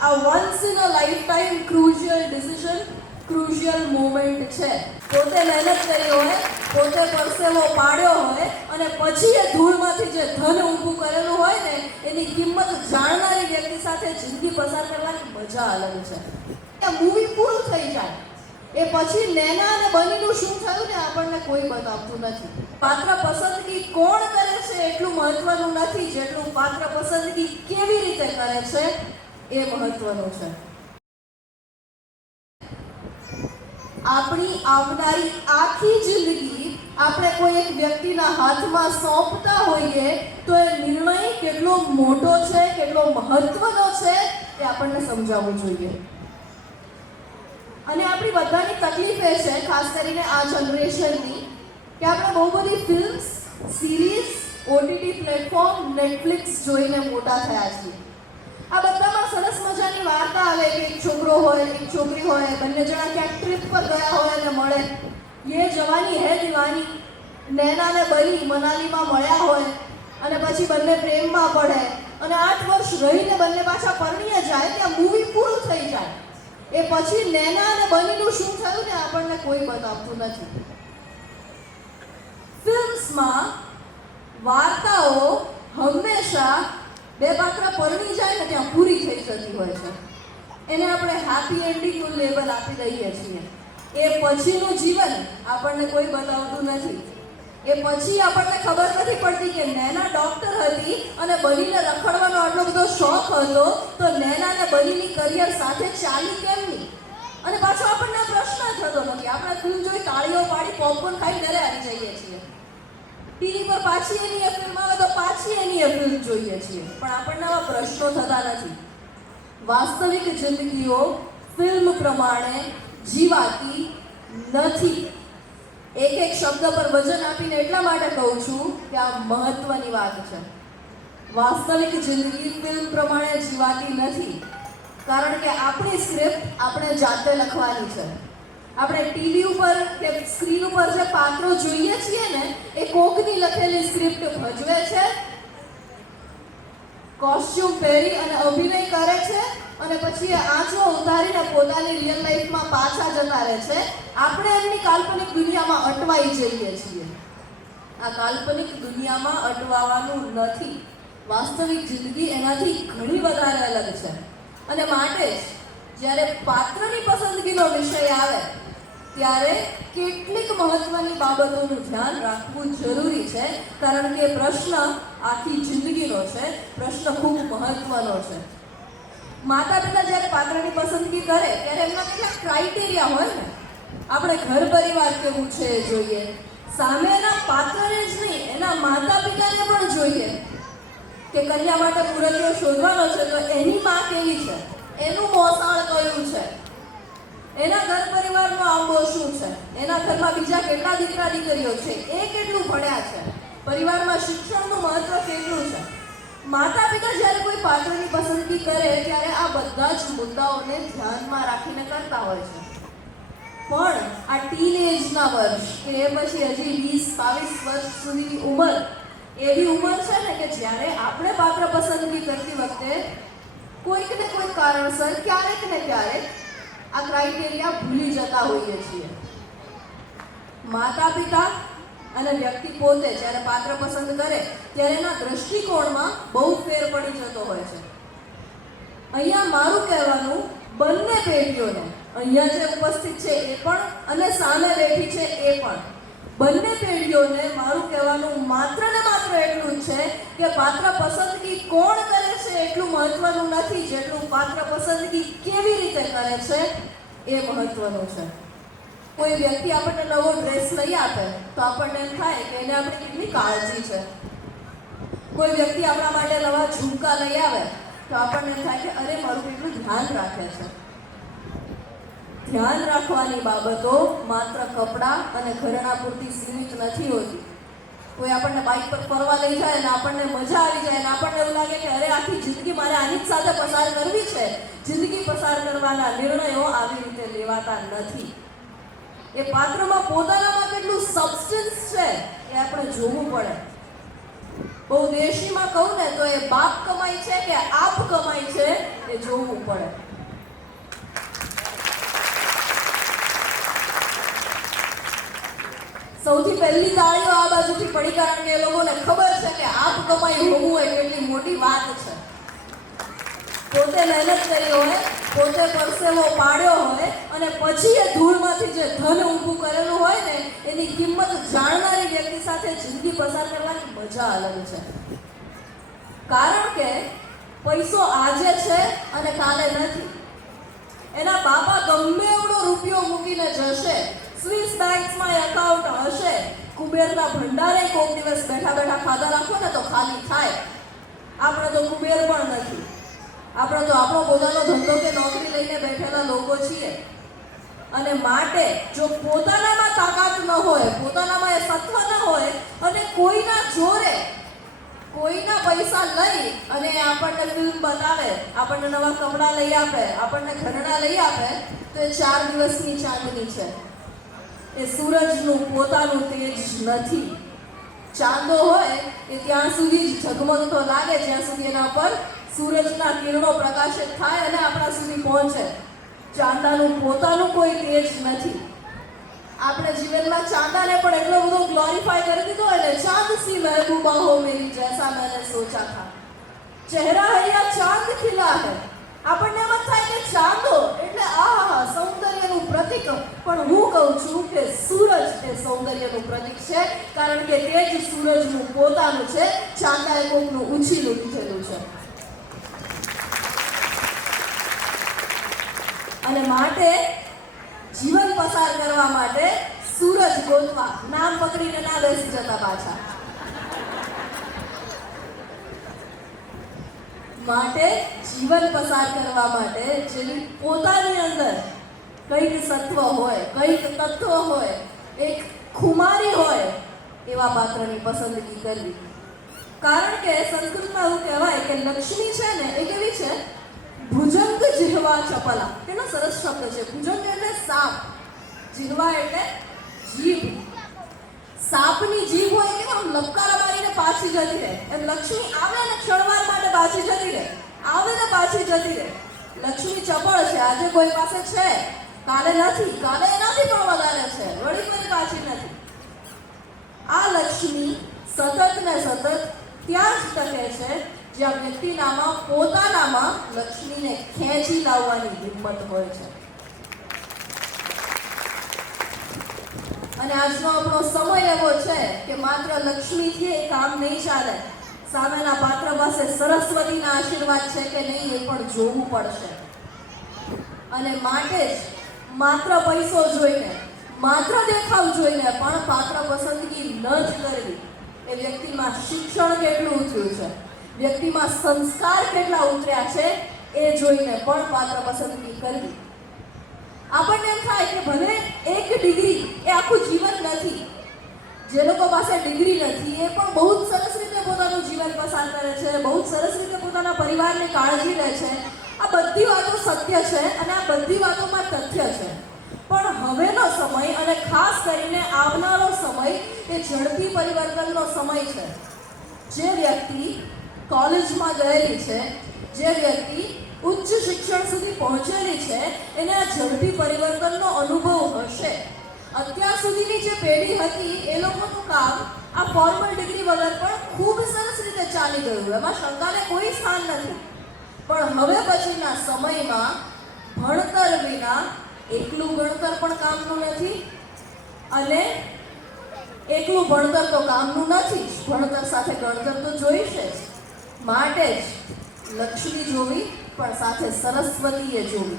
આ once in a life time crucial decision, crucial moment છે. પોતે મહેનત કરી હોય, પોતે પરસેવો પાડ્યો હોય અને પછી એ ધૂળમાંથી જે ધન ઊભું કરેલું હોય ને એની કિંમત જાણનારી વ્યક્તિ સાથે જિંદગી પસાર કરવાની મજા અલગ છે. એ મૂવી પૂરું થઈ જાય એ પછી નૈના અને બનીનું શું થયું ને આપણને કોઈ બતાવતું નથી. પાત્ર પસંદગી કોણ કરે છે એટલું મહત્વનું નથી જેટલું પાત્ર પસંદગી કેવી રીતે કરે છે એ મહત્વનું છે. આપણી આવનારી આખી જિંદગી આપણે કોઈ એક વ્યક્તિના હાથમાં સોંપતા હોઈએ તો એ નિર્ણય કેટલો મોટો છે, કેટલો મહત્વનો છે એ આપણને સમજાવવું જોઈએ. અને આપણી બધાની તકલીફ એ છે, ખાસ કરીને આ જનરેશનની, કે આપણે બહુ બધી films, series, OTT platform, Netflix જોઈને મોટા થયા છીએ. આ બધામાં સરસ મજાની વાર્તા આવે કે એક છોકરો હોય, એક છોકરી હોય, બંને જણા ક્યાંક ટ્રીપ પર ગયા હોય અને મળે. યે જવાની હે દીવાની, નૈના ને બની મનાલીમાં મળ્યા હોય અને પછી બંને પ્રેમમાં પડે અને 8 વર્ષ રહીને બંને પાછા પરણીએ જાય, ત્યાં મૂવી પૂરું થઈ જાય. એ પછી નૈના અને બનીનું શું થયું ને આપણને કોઈ બતાવતું નથી. ફિલ્મ્સમાં વાર્તાઓ હંમેશા બે પાત્ર પરણી જાય ને ત્યાં પૂરી થઈ જતી હોય છે. એને આપણે હેપી એન્ડિંગનું લેબલ આપી દઈએ છીએ. એ પછીનું જીવન આપણને કોઈ બતાવતું નથી. એ પછી આપણને ખબર નથી પડતી કે નૈના ડોક્ટર હતી અને બનીને રખડવાનો આટલો બધો શોખ હતો તો નૈના અને બનીની કરિયર સાથે ચાલી કેમ નહીં. અને પાછો આપણને પ્રશ્ન થતો નથી. આપણે ફિલ્મ જોઈ તાળીઓ પાડી પોપકોર્ન ખાઈ ઘરે આવી જઈએ છીએ. ટીવી પર પાછી એની એ ફિલ્મ આવે તો પાછી એની એ ફિલ્મ જોઈએ છીએ, પણ આપણને આવા પ્રશ્નો થતા નથી. વાસ્તવિક જિંદગીઓ ફિલ્મ પ્રમાણે જીવાતી નથી. એક એક શબ્દ પર વજન આપીને એટલા માટે કહું છું કે આ મહત્વની વાત છે. વાસ્તવિક જિંદગી ફિલ્મ પ્રમાણે જીવાતી નથી, કારણ કે આપણી સ્ક્રિપ્ટ આપણે જાતે લખવાની છે. આપણે ટીવી ઉપર કે સ્ક્રીન ઉપર જે પાત્રો જોઈએ છીએ ને એ કોકની લખેલી સ્ક્રિપ્ટ ભજવે છે, કોસ્ચ્યુમ પહેરી અને અભિનય કરે છે અને પછી એ આંચો ઉતારીને પોતાની રિયલ લાઈફમાં પાછા જતા રહે છે. આપણે એમની કાલ્પનિક દુનિયામાં અટવાઈ જઈએ છીએ. આ કાલ્પનિક દુનિયામાં અટવાવાનું નથી. વાસ્તવિક જિંદગી એનાથી ઘણી વધારે અલગ છે. અને માટે જ જ્યારે પાત્રની પસંદગીનો વિષય આવે ત્યારે કેટલીક મહત્વની બાબતોનું ધ્યાન રાખવું જરૂરી છે, કારણ કે પ્રશ્ન આખી જિંદગીનો છે. પ્રશ્ન ખૂબ મહત્વનો છે. માતા પિતા જ્યારે પાત્રની પસંદગી કરે ત્યારે એમના કેટલાક ક્રાઇટેરિયા હોય ને. આપણે ઘર પરિવાર કેવું છે એ જોઈએ, સામેના પાત્રને જ નહીં એના માતા પિતાને પણ જોઈએ કે કન્યા માટે મુરતીઓ શોધવાનો છે તો એની માં કેવી છે, એનું મોસાળ કયું છે, એના ઘર પરિવારનો આંબો શું છે, એના ઘરમાં બીજા કેટલા દીકરા દીકરીઓ છે, એ કેટલું ભણ્યા છે, પરિવારમાં શિક્ષણનું મહત્વ કેટલું છે. માતા પિતા જ્યારે કોઈ પાત્રની પસંદગી કરે ત્યારે આ બધા જ મુદ્દાઓને ધ્યાનમાં રાખીને કરતા હોય છે. પણ આ ટીનેજના વર્ષ કે પછી હજી 20-22 વર્ષ સુધીની ઉંમર એવી ઉંમર છે ને કે જ્યારે આપણે પાત્ર પસંદગી કરતી વખતે કોઈક ને કોઈક કારણસર ક્યારેક ને ક્યારેક આ ક્રાઇટેરિયા ભૂલી જતા હોઈએ છીએ. માતા પિતા અને વ્યક્તિ પોતે જ્યારે પાત્ર પસંદ કરે ત્યારે એના દ્રષ્ટિકોણમાં બહુ ફેર પડી જતો હોય છે. અહીંયા મારું કહેવાનું બંને પેઢીઓને, અહીંયા જે ઉપસ્થિત છે એ પણ અને સામે બેઠી છે એ પણ, બંને પેઢીઓને મારું કહેવાનું માત્ર ને માત્ર એટલું જ છે કે પાત્ર પસંદગી કોણ કરે છે એટલું મહત્વનું નથી જેટલું પાત્ર પસંદગી કેવી રીતે કરે છે એ મહત્વનું છે. કોઈ વ્યક્તિ આપણને નવો ડ્રેસ લઈ આપે તો આપણને એમ થાય કે એને આપણી કેટલી કાળજી છે. કોઈ વ્યક્તિ આપણા માટે નવા ઝુમકા લઈ આવે તો આપણને એમ થાય કે અરે મારું કેટલું ધ્યાન રાખે છે. ધ્યાન રાખવાની બાબતો માત્ર કપડાં અને ઘરેણા પૂરતી સીમિત નથી હોતી. કોઈ આપણને બાઇક પર ફરવા લઈ જાય અને આપણને મજા આવી જાય અને આપણને એવું લાગે કે અરે આખી જિંદગી મારે આની જ સાથે પસાર કરવી છે. જિંદગી પસાર કરવાના નિર્ણયો આવી રીતે લેવાતા નથી. એ પાત્રમાં પોતાનામાં કેટલું સબસ્ટન્સ છે એ આપણે જોવું પડે. બહુ દેશીમાં કહું ને તો એ બાપ કમાય છે કે આપ કમાય છે એ જોવું પડે. સૌથી પહેલી તાળીઓ આ બાજુથી પડી, કારણ કે એ લોકોને ખબર છે કે આપ કમાઈ હોવું એ કેટલી મોટી વાત છે. પોતે મહેનત કરી હોય, પોતે પરસેવો પાડ્યો હોય અને પછી એ ધૂળમાંથી જે ધન ઊભું કરેલું હોય ને એની કિંમત જાણનારી વ્યક્તિ સાથે જિંદગી પસાર કરવાની મજા અલગ છે. કારણ કે પૈસો આજે છે અને કાલે નથી. એના બાપા ગમે એવડો રૂપિયો મૂકીને જશે, સ્વિસ બેંક્સમાં એકાઉન્ટ હશે, કુબેરના ભંડારે કોઈક દિવસ બેઠા બેઠા ખાધા રાખો ને તો ખાલી થાય. આપણે તો કુબેર પણ નથી. આપણે તો આપણો પોતાનો ધંધો કે નોકરી લઈને બેઠેલા લોકો છીએ. અને માટે જો પોતાનામાં તાકાત ન હોય, પોતાનામાં એ સત્વ ન હોય અને કોઈના જોરે, કોઈના પૈસા લઈ અને આપણને ફિલ્મ બતાવે, આપણને નવા કપડાં લઈ આપે, આપણને ઘરેણાં લઈ આપે, તો એ 4 દિવસની ચાંદની છે. એ સૂરજનું પોતાનું તેજ નથી. ચાંદો હોય એ ત્યાં સુધી જ ઝગમગતો લાગે જ્યાં સુધી એના પર સૂરજના કિરણો પ્રકાશિત થાય અને આપણા સુધી પહોંચે. ચાંદાનું પોતાનું કોઈ તેજ નથી. આપણે જીવનમાં ચાંદાને પણ એટલો બધો ગ્લોરીફાય કરી દીધો હોય ને, ચાંદ સી મહેબૂબા હો મેરી જૈસા મેને સોચા થા, ચહેરા હૈ યા ચાંદ ખિલા હૈ. આપણને એમ થાય કે ચાંદો એટલે આહા સૌંદર્યનું પ્રતીક, પણ હું કહું છું કે સૂરજ એ સૌંદર્યનું પ્રતીક છે, કારણ કે તે જ સૂરજનું પોતાનું છે. ચાંદાએ કોકનું ઉછીનું લીધેલું છે. અને માટે જીવન પસાર કરવા માટે સૂરજ ગોતવા, નામ પકડીને ના બેસી જતા પાછા. માટે જીવન પસાર કરવા માટે જેની પોતાની અંદર કંઈક સત્વ હોય, કંઈક તત્વ હોય, એક ખુમારી હોય, એવા પાત્રની પસંદગી કરવી. કારણ કે સંસ્કૃતમાં એવું કહેવાય કે લક્ષ્મી છે ને એ કેવી છે, ભુજંગ જીહવા ચપલા. કેટલો સરસ શબ્દ છે. ભુજંગ એટલે સાપ, જીહવા એટલે જીભ. સાપની જીભ હોય કે આમ લપકારા મારીને પાછી જતી રહે, એમ લક્ષ્મી આવે ને ક્ષણવાર માટે પાછી જતી રહે, આવે ને પાછી જતી રહે. લક્ષ્મી ચપળ છે. આજે કોઈ પાસે છે, કાલે નથી, કાલે એનાથી પણ વધારે છે, વળી ફરી પાછી નથી. આ લક્ષ્મી સતત ને સતત ત્યાં જ ટકે છે જ્યાં વ્યક્તિનામાં, પોતાનામાં લક્ષ્મીને ખેંચી લાવવાની હિંમત હોય છે. અને આજનો આપણો સમય એવો છે કે માત્ર લક્ષ્મીથી એ કામ નહીં ચાલે. સામેના પાત્ર પાસે સરસ્વતીના આશીર્વાદ છે કે નહીં એ પણ જોવું પડશે. અને માટે જ માત્ર પૈસો જોઈને, માત્ર દેખાવ જોઈને પણ પાત્ર પસંદગી ન જ કરવી. એ વ્યક્તિમાં શિક્ષણ કેટલું ઉતર્યું છે, વ્યક્તિમાં સંસ્કાર કેટલા ઉતર્યા છે એ જોઈને પણ પાત્ર પસંદગી કરવી. આપણને એમ થાય કે ભલે એક ડિગ્રી એ આખું જીવન નથી. જે લોકો પાસે ડિગ્રી નથી એ પણ બહુ જ સરસ રીતે પોતાનું જીવન પસાર કરે છે, બહુ જ સરસ રીતે પોતાના પરિવારની કાળજી લે છે. આ બધી વાતો સત્ય છે અને આ બધી વાતોમાં તથ્ય છે. પણ હવેનો સમય અને ખાસ કરીને આવનારો સમય એ ઝડપી પરિવર્તનનો સમય છે. જે વ્યક્તિ કોલેજમાં ગયેલી છે, જે વ્યક્તિ ઉચ્ચ શિક્ષણ સુધી પહોંચેલી છે, એને આ ઝડપી પરિવર્તનનો અનુભવ હશે. અત્યાર સુધીની જે પેઢી હતી એ લોકોનું કામ આ ફોર્મલ ડિગ્રી વગર પણ ખૂબ સરસ રીતે ચાલી ગયું, એમાં શંકાને કોઈ સ્થાન નથી. પણ હવે પછીના સમયમાં ભણતર વિના એકલું ગણતર પણ કામનું નથી અને એકલું ભણતર તો કામનું નથી, ભણતર સાથે ગણતર તો જોઈશે જ. માટે જ લક્ષ્મી જોવી પણ સાથે સરસ્વતીએ જોવી.